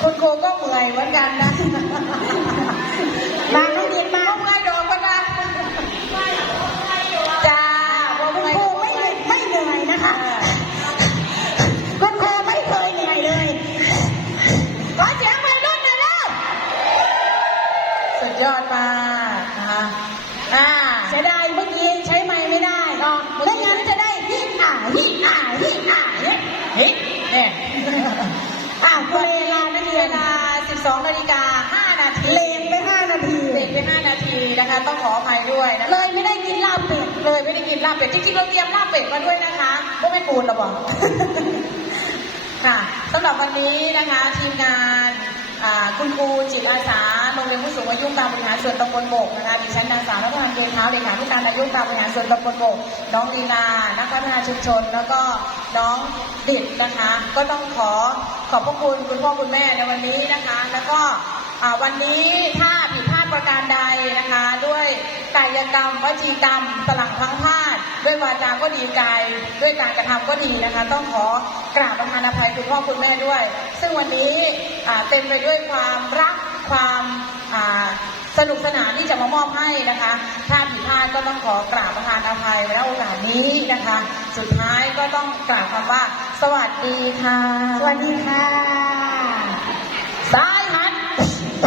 คุณครูก็เหนื่อยเหมือนกันนะ บางโรงเรียนมา 12นาฬิกา5นาทีเลนไปห้านาที เด็กไป 5 นาทีนะคะ ต้องขออภัยด้วยนะเลคะยไม่ได้กินลาบเป็ดเลยไม่ได้กินลาบเป็ดจริงๆเราเตรียมลาบเป็ดมาด้วยนะคะพวกไม่ปูนหรอบอก ค่ะสำหรับวันนี้นะคะทีมงานอ่าคุณครูจิตอาสาโรงเรียนผู้สูงอายุการบริหารส่วนตำบลโบกนะคะดิฉันนางสาวรัตนาเกณฑ์เท้าเลขาธิการนายกการบริหารส่วนตำบลโบกน้องลีนานักพัฒนาชุมชน แล้วก็ น้องดิดนะคะ ก็ต้องขอขอบพระคุณคุณพ่อคุณแม่ในวันนี้นะคะ แล้วก็วันนี้ถ้าผิดพลาดประการใดนะคะ ด้วยกายกรรมวจีกรรมสลังพังพลาด ด้วยวาจาก็ดีใจด้วยการกระทำก็ดีนะคะ ต้องขอกราบประทานอภัยคุณพ่อคุณแม่ด้วย ซึ่งวันนี้เต็มไปด้วยความรักความสนุกสนานที่จะมามอบให้นะคะ ถ้าผิดพลาดก็ต้องขอกราบประทานอภัยในโอกาสนี้นะคะ สุดท้ายก็ต้องกล่าวคำว่า สวัสดีค่ะ สวัสดีค่ะสายหัน